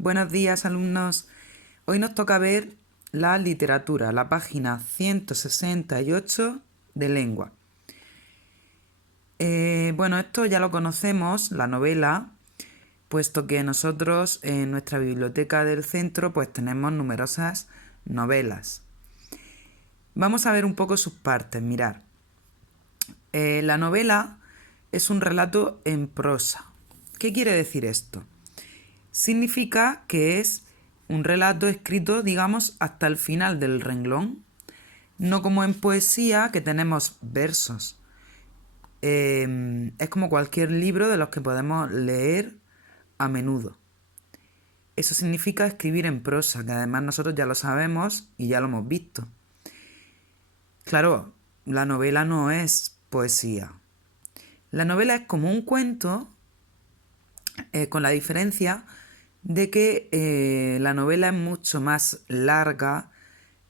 Buenos días, alumnos. Hoy nos toca ver la literatura, la página 168 de lengua. Esto ya lo conocemos, la novela, puesto que nosotros en nuestra biblioteca del centro pues tenemos numerosas novelas. Vamos a ver un poco sus partes, mirar. La novela es un relato en prosa. ¿Qué quiere decir esto? Significa que es un relato escrito, digamos, hasta el final del renglón, no como en poesía que tenemos versos. Es como cualquier libro de los que podemos leer a menudo. Eso significa escribir en prosa, que además nosotros ya lo sabemos y ya lo hemos visto. Claro, la novela no es poesía. La novela es como un cuento, con la diferencia de que la novela es mucho más larga,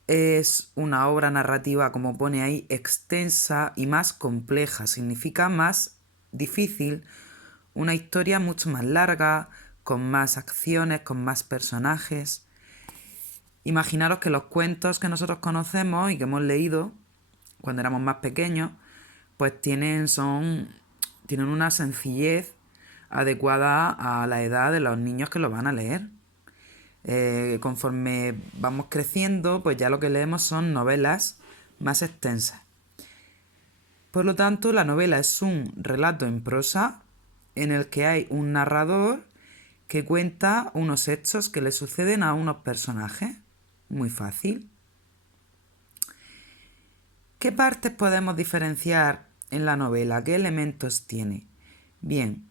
es una obra narrativa, como pone ahí, extensa y más compleja. Significa más difícil, una historia mucho más larga, con más acciones, con más personajes. Imaginaros que los cuentos que nosotros conocemos y que hemos leído cuando éramos más pequeños, pues tienen una sencillez adecuada a la edad de los niños que lo van a leer. Conforme vamos creciendo, pues ya lo que leemos son novelas más extensas. Por lo tanto, la novela es un relato en prosa en el que hay un narrador que cuenta unos hechos que le suceden a unos personajes. Muy fácil. ¿Qué partes podemos diferenciar en la novela? ¿Qué elementos tiene? Bien,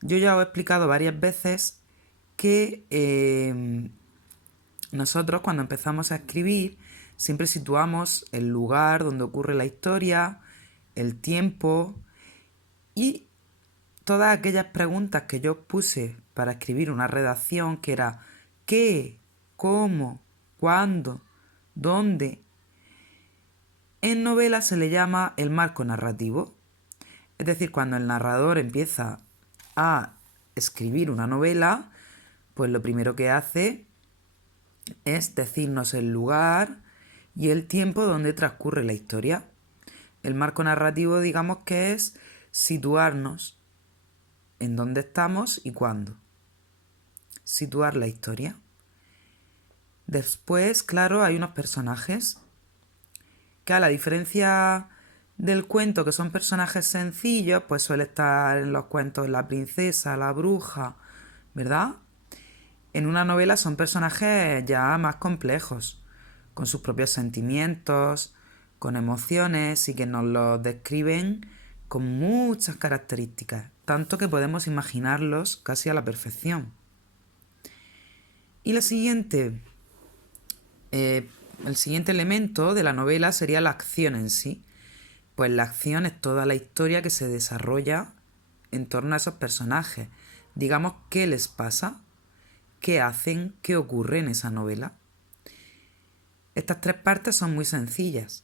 yo ya os he explicado varias veces que nosotros cuando empezamos a escribir siempre situamos el lugar donde ocurre la historia, el tiempo y todas aquellas preguntas que yo puse para escribir una redacción, que era ¿qué? ¿Cómo? ¿Cuándo? ¿Dónde? En novela se le llama el marco narrativo. Es decir, cuando el narrador empieza a escribir una novela, pues lo primero que hace es decirnos el lugar y el tiempo donde transcurre la historia. El marco narrativo, digamos que es situarnos en dónde estamos y cuándo. Situar la historia. Después, claro, hay unos personajes que, a la diferencia del cuento, que son personajes sencillos, pues suele estar en los cuentos la princesa, la bruja, ¿verdad? En una novela son personajes ya más complejos, con sus propios sentimientos, con emociones y que nos los describen con muchas características, tanto que podemos imaginarlos casi a la perfección. Y el siguiente elemento de la novela sería la acción en sí. Pues la acción es toda la historia que se desarrolla en torno a esos personajes. Digamos, ¿qué les pasa? ¿Qué hacen? ¿Qué ocurre en esa novela? Estas tres partes son muy sencillas.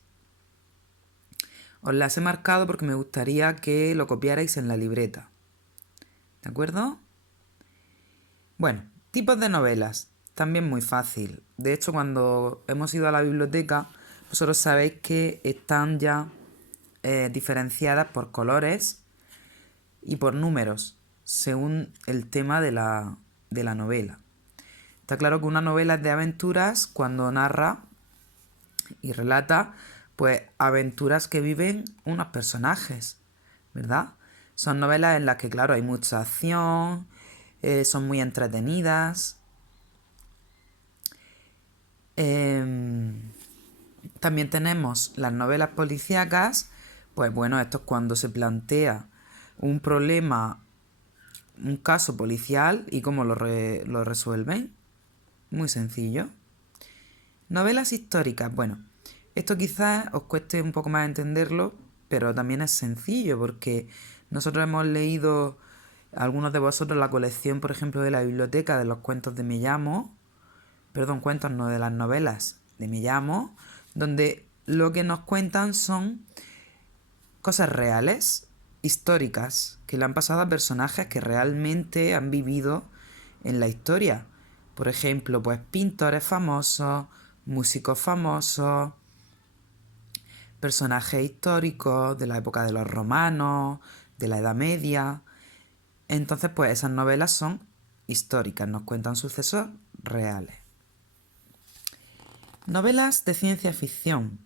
Os las he marcado porque me gustaría que lo copiarais en la libreta. ¿De acuerdo? Bueno, tipos de novelas. También muy fácil. De hecho, cuando hemos ido a la biblioteca, vosotros sabéis que están ya diferenciadas por colores y por números, según el tema de la novela. Está claro que una novela es de aventuras cuando narra y relata pues aventuras que viven unos personajes, ¿verdad? Son novelas en las que, claro, hay mucha acción, son muy entretenidas. También tenemos las novelas policíacas, pues bueno, esto es cuando se plantea un problema, un caso policial y cómo lo resuelven. Muy sencillo. Novelas históricas, bueno, esto quizás os cueste un poco más entenderlo, pero también es sencillo porque nosotros hemos leído, algunos de vosotros, la colección, por ejemplo, de la biblioteca de los cuentos de Me Llamo, cuentos no, de las novelas de Me Llamo, donde lo que nos cuentan son cosas reales, históricas, que le han pasado a personajes que realmente han vivido en la historia. Por ejemplo, pues pintores famosos, músicos famosos, personajes históricos de la época de los romanos, de la Edad Media. Entonces, pues esas novelas son históricas, nos cuentan sucesos reales. Novelas de ciencia ficción.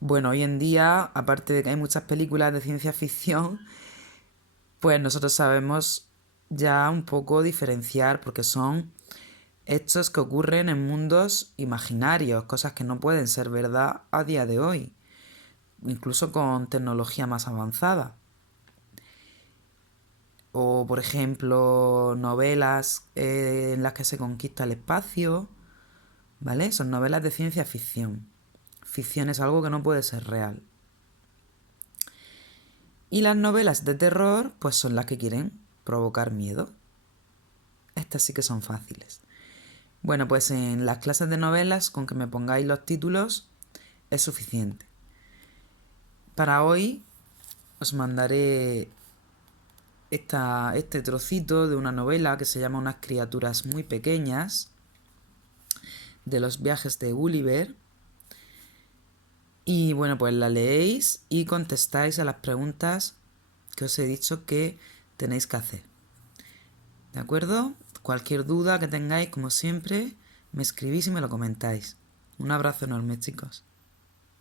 Bueno, hoy en día, aparte de que hay muchas películas de ciencia ficción, pues nosotros sabemos ya un poco diferenciar porque son hechos que ocurren en mundos imaginarios, cosas que no pueden ser verdad a día de hoy, incluso con tecnología más avanzada. O, por ejemplo, novelas en las que se conquista el espacio, ¿vale? Son novelas de ciencia ficción. Ficción es algo que no puede ser real. Y las novelas de terror, pues son las que quieren provocar miedo. Estas sí que son fáciles. Bueno, pues en las clases de novelas, con que me pongáis los títulos, es suficiente. Para hoy os mandaré este trocito de una novela que se llama Unas criaturas muy pequeñas, de los viajes de Gulliver. Y bueno, pues la leéis y contestáis a las preguntas que os he dicho que tenéis que hacer. ¿De acuerdo? Cualquier duda que tengáis, como siempre, me escribís y me lo comentáis. Un abrazo enorme, chicos.